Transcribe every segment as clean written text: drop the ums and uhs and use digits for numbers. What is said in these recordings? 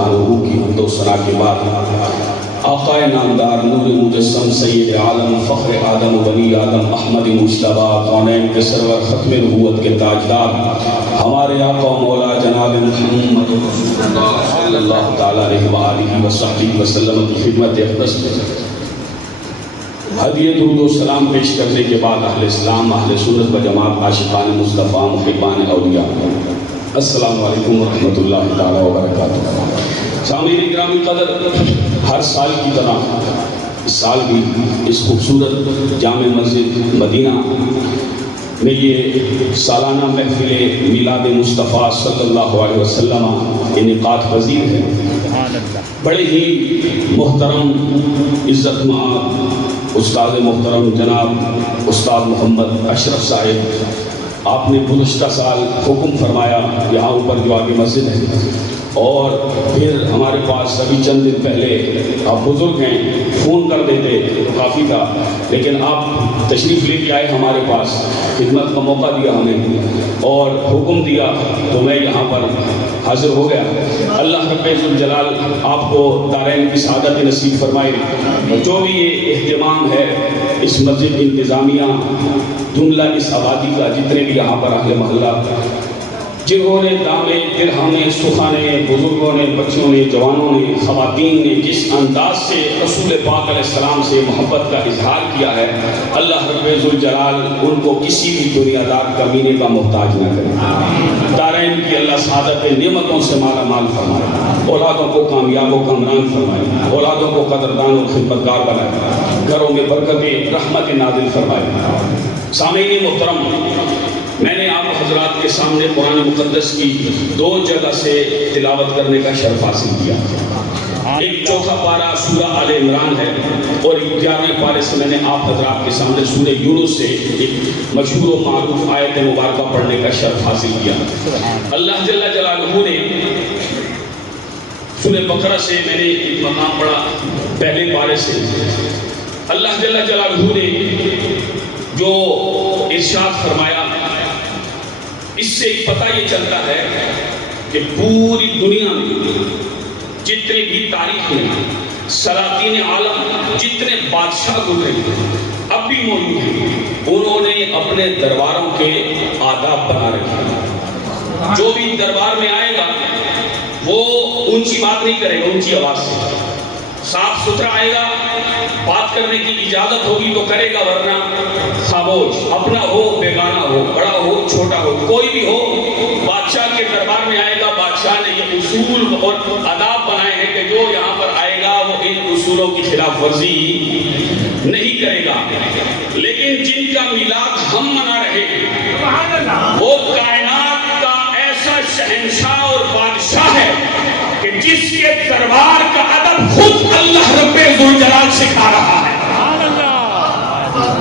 سبحانہ کی حمد و ثنا کے بعد آقائے نامدار نور مجسم سید عالم فخر آدم و بنی آدم احمد مجتبی کونین کے سرور ختم نبوت کے تاجدار ہمارے آقا و مولا جناب محمد رسول اللہ صلی اللہ تعالیٰ علیہ وآلہ وصحبہ وسلم کی خدمت اقدس میں ہدیہ درود و سلام پیش کرنے کے بعد اہل اسلام اہل سنت و جماعت عاشقان مصطفیٰ محبان اولیاء السلام علیکم ورحمۃ اللہ تعالیٰ وبرکاتہ۔ سامعین گرامی قدر، ہر سال کی طرح اس سال بھی اس خوبصورت جامع مسجد مدینہ میں یہ سالانہ محفل میلاد مصطفیٰ صلی اللہ علیہ وسلم انعقاد پذیر ہے۔ بڑے ہی محترم عزت مآب استاد محترم جناب استاد محمد اشرف صاحب، آپ نے گزشتہ سال حکم فرمایا یہاں اوپر جو آگے مسجد ہے، اور پھر ہمارے پاس ابھی چند دن پہلے آپ بزرگ ہیں فون کر دیتے تو کافی تھا، لیکن آپ تشریف لے کے آئے ہمارے پاس، خدمت کا موقع دیا ہمیں اور حکم دیا تو میں یہاں پر حاضر ہو گیا۔ اللہ رب ذوالجلال آپ کو دارین کی سعادت نصیب فرمائے۔ جو بھی یہ اہتمام ہے اس مسجد انتظامیہ جملہ اس آبادی کا، جتنے بھی یہاں پر اہل محلہ جنہوں نے دامے درہمیں سخانے بزرگوں نے بچوں نے جوانوں نے خواتین نے جس انداز سے رسول پاک علیہ السلام سے محبت کا اظہار کیا ہے، اللہ رب ذوالجلال ان کو کسی بھی دنیا دار کمینے کا محتاج نہ کرے۔ دارین کی اللہ سعادت نعمتوں سے مالا مال فرمائے، اولادوں کو کامیاب و کامران فرمائے، اولادوں کو قدردان و خدمتگار بنائے، گھروں میں برکت رحمت نازل فرمائے۔ سامعین محترم، میں نے آپ حضرات کے سامنے قرآن مقدس کی 2 جگہ سے تلاوت کرنے کا شرف حاصل کیا۔ ایک چوتھا پارہ سورہ آل عمران ہے اور 11ویں پارے سے میں نے آپ حضرات کے سامنے سورہ یونس سے ایک مشہور و معروف آیت مبارکہ پڑھنے کا شرف حاصل کیا۔ اللہ جل جلالہ نے سورہ بقرہ سے میں نے ایک مقام پڑھا پہلے پارے سے۔ اللہ جل جلالہ نے جو ارشاد فرمایا، اس سے پتہ یہ چلتا ہے کہ پوری دنیا میں جتنے بھی تاریخ میں سلاطین عالم جتنے بادشاہ گزرے اب بھی موجود ہیں، انہوں نے اپنے درباروں کے آداب بنا رکھے ہیں۔ جو بھی دربار میں آئے گا وہ اونچی بات نہیں کرے گا، اونچی آواز سے صاف ستھرا آئے گا، بات کرنے کی اجازت ہوگی تو کرے گا، ورنہ خاموش، اپنا ہو بیگانہ ہو، بڑا ہو چھوٹا ہو، کوئی بھی ہو، بادشاہ کے دربار میں آئے گا۔ بادشاہ نے یہ اصول اور آداب بنائے ہیں کہ جو یہاں پر آئے گا وہ ان اصولوں کی خلاف ورزی نہیں کرے گا۔ لیکن جن کا میلاد ہم منا رہے ہیں وہ کائنات کا ایسا شہنشاہ اور بادشاہ ہے کہ جس کے دربار کا ادب خود اللہ رب ذوالجلال سکھا رہا ہے۔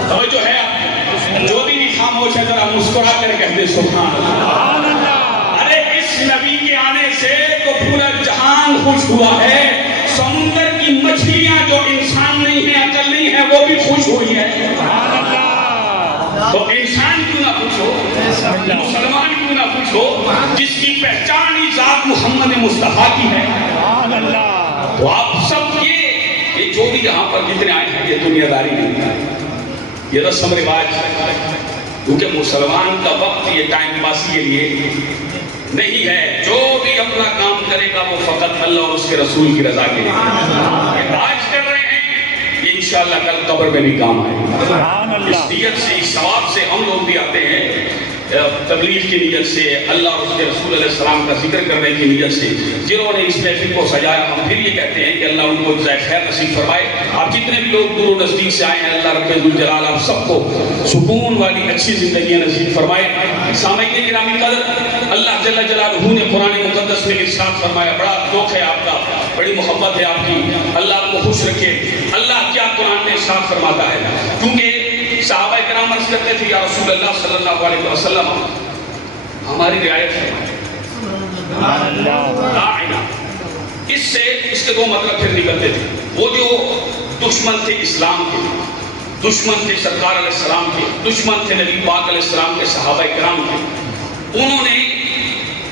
توجہ ہے، جو بھی خاموش ہے ذرا مسکرا کر کہتے سبحان اللہ۔ ارے اس نبی کے آنے سے تو پورا جہان خوش ہوا ہے، سمندر کی مچھلیاں جو انسان نہیں ہیں، عقل نہیں ہے، وہ بھی خوش ہوئی ہے۔ تو انسان کیوں نہ خوش ہو، مسلمان کیوں نہ خوش ہو، جس کی پہچان ہی ذات محمد مصطفیٰ کی ہے۔ تو آپ سب یہ جو بھی یہاں پر جتنے آئے ہیں، یہ دنیا داری نہیں ہے، یہ رسم رواج، کیونکہ مسلمان کا وقت یہ ٹائم پاسی کے لیے نہیں ہے۔ جو بھی اپنا کام کرے گا وہ فقط اللہ اور اس کے رسول کی رضا کے لیے۔ یہ آج کر رہے ہیں، یہ انشاءاللہ کل قبر میں بھی کام آئے گا۔ اس نیت سے، اس ثواب سے ہم لوگ بھی آتے ہیں، تبلیغ کی نیت سے، اللہ اور اس کے رسول علیہ السلام کا ذکر کرنے کی نیت سے۔ جنہوں نے اس محفل کو سجایا، ہم پھر یہ کہتے ہیں کہ اللہ ان کو جزائے خیر نصیب فرمائے۔ آپ جتنے بھی لوگ دور و نزدیک سے آئے ہیں، اللہ رب ذوالجلال آپ سب کو سکون والی اچھی زندگیاں نصیب فرمائے۔ سامعین گرامی قدر، اللہ جل جلالہ نے قرآن مقدس میں ارشاد فرمایا، بڑا ذوق ہے آپ کا، بڑی محبت ہے آپ کی، اللہ آپ کو خوش رکھے۔ اللہ کیا قرآن میں ارشاد فرماتا ہے، کیونکہ صحابہ کرام عرض کرتے تھے یا رسول اللہ صلی اللہ علیہ وسلم ہماری رعایت ہے۔ اس کے 2 مطلب پھر نکلتے تھے۔ وہ جو دشمن تھے اسلام کے، دشمن تھے سرکار علیہ السلام کے، دشمن تھے نبی پاک علیہ السلام کے، صحابہ کرام کے، انہوں نے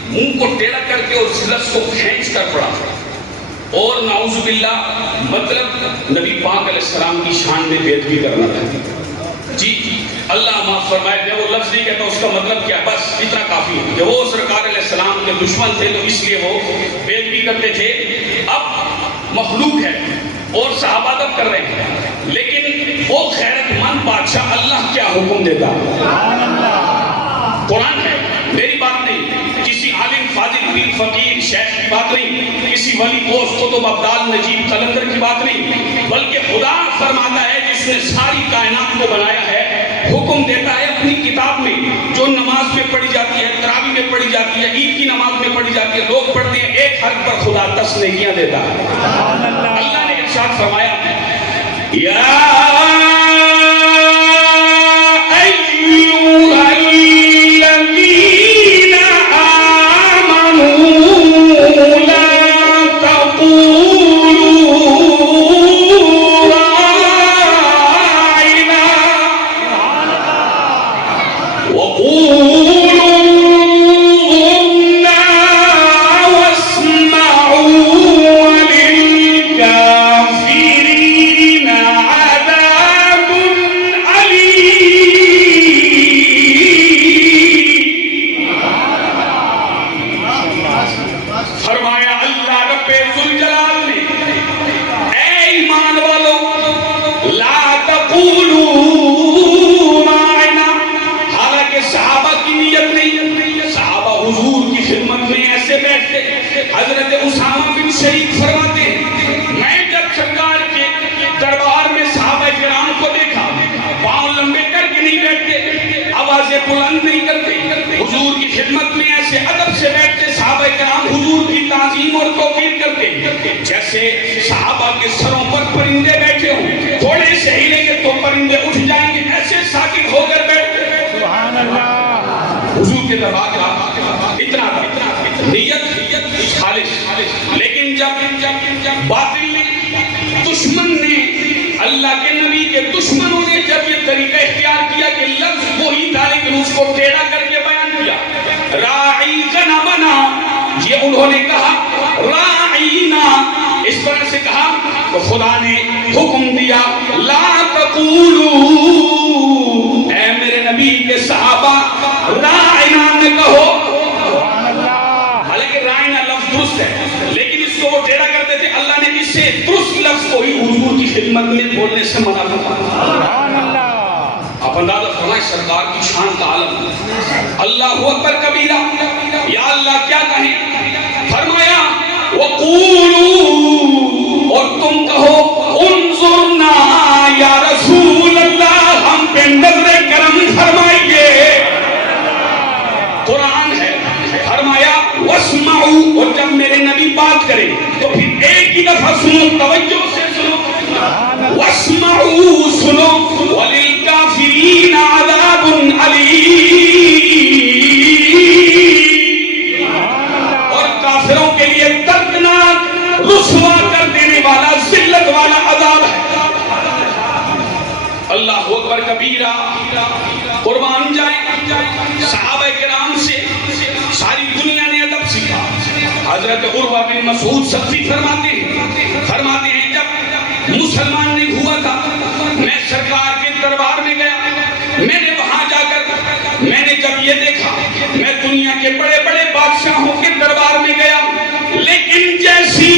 منہ کو ٹیڑھا کر کے اور لفظ کو کھینچ کر پڑھا اور نعوذ باللہ مطلب نبی پاک علیہ السلام کی شان میں بے ادبی کرنا تھا. جی اللہ معاف فرمائے, میں وہ لفظ نہیں کہتا, اس کا مطلب کیا, بس اتنا کافی ہے کہ وہ سرکار علیہ السلام کے دشمن تھے تو اس لیے وہ بے ادبی کرتے تھے. اب مخلوق ہے اور صحابہ ادب کر رہے ہیں, لیکن وہ غیرت مند بادشاہ اللہ کیا حکم دیتا, قرآن ہے, میری بات نہیں, کسی عالم فاضل پیر فقیر شیخ کی بات نہیں, کسی ولی دوست قطب ابدال نجیب قلندر کی بات نہیں, بلکہ خدا فرماتا ہے جس نے ساری کائنات کو بنایا ہے, حکم دیتا ہے اپنی کتاب میں, جو نماز میں پڑھی جاتی ہے, تراویح میں پڑھی جاتی ہے, عید کی نماز میں پڑھی جاتی ہے, لوگ پڑھتے ہیں, ایک حرف پر خدا 10 نیکیاں دیتا ہے. اللہ نے ارشاد فرمایا یا بلند نہیں کرتے, حضور کی خدمت میں ایسے ادب سے بیٹھتے, صحابہ کرام حضور کی تعظیم اور توقیر کرتے جیسے صحابہ کے سروں پر پرندے بیٹھے ہوں, تھوڑے سے ہلیں گے تو پرندے اٹھ جائیں گے, ایسے ساکت ہو کر بیٹھتے. سبحان اللہ. حضور کے دربار کا اتنا نیت خالص, لیکن جب باطل نے, دشمن نے, اللہ کے نبی کے دشمنوں نے جب یہ طریقہ اختیار کیا کہ لفظ وہی تھا لیکن اس کو ٹیڑھا کر کے بیان کیا, راعی غنمنا, یہ انہوں نے کہا راعینا, اس طرح سے کہا تو خدا نے حکم دیا لا تقولوا, اے میرے نبی کے صحابہ راعینا نہ کہو. حالانکہ راعینا لفظ درست ہے لیکن اس کو وہ ٹیڑھا کرتے تھے, اللہ نے اس سے درست لفظ کو ہی حضور کی خدمت میں بولنے سے منع فرمایا. آپ اندازہ فرمائیں سرکار کی شان کا عالم, اللہ اکبر کبیرہ, یا اللہ کیا کہیں, فرمایا وقولوا, اور تم کہو انظرنا یا رسول اللہ, ہم پہ نظر کرم فرمائیے. قرآن ہے, فرمایا واسمعوا, اور جب میرے نبی بات کریں تو پھر ایک ہی دفعہ سنو, توجہ سے سنو, واسمعوا سنو, وللکافرین عذاب علیم, اور کافروں کے لیے دردناک, رسوا کر دینے والا, ذلت والا عذاب ہے. اللہ اکبر کبیرہ. قربان جائیں صحابہ کرام سے ساری دنیا نے ادب سیکھا. حضرت عروہ بن مسعود ثقفی فرماتے ہیں جب مسلمان نہیں ہوا تھا میں سرکار کے دربار میں گیا, میں نے وہاں جا کر میں نے جب یہ دیکھا, میں دنیا کے بڑے بڑے بادشاہوں کے دربار میں گیا, لیکن جیسی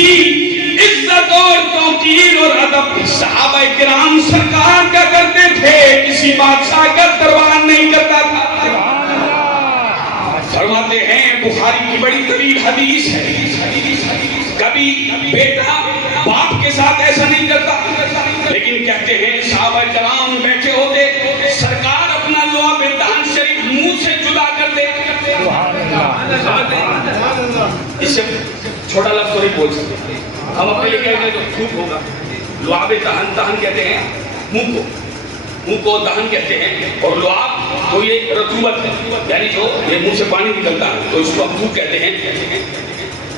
عزت اور توقیر اور ادب صحابہ کرام سرکار کا کرتے تھے, کسی بادشاہ کا دربار نہیں کرتا تھا. فرماتے ہیں بخاری کی بڑی طویل حدیث ہے, کبھی بیٹا باپ کے ساتھ ایسا نہیں کرتا, لیکن کہتے ہیں صحابہ کرام بیٹھے ہوتے, سرکار اپنا لعاب دہن شریف منہ سے جدا کر دے. اس سے چھوٹا لفظ تو نہیں بول سکتے, ہم اپنے لیے کہیں گے تو تھوک ہوگا. لعاب دہن کہتے ہیں منہ کو دہن کہتے ہیں, اور لعاب تو یہ رطوبت ہے, یعنی جو یہ منہ سے پانی نکلتا ہے تو اس کو ہم تھوک کہتے ہیں.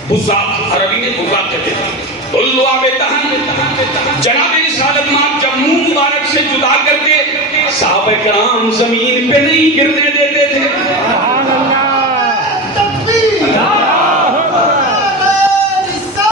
بزاق عربی میں بزاق کہتے ہیں. تو لعاب دہن جناب رسالت مآب جب منہ مبارک سے جدا کر کے صحابہ کرام زمین پہ نہیں گرنے دے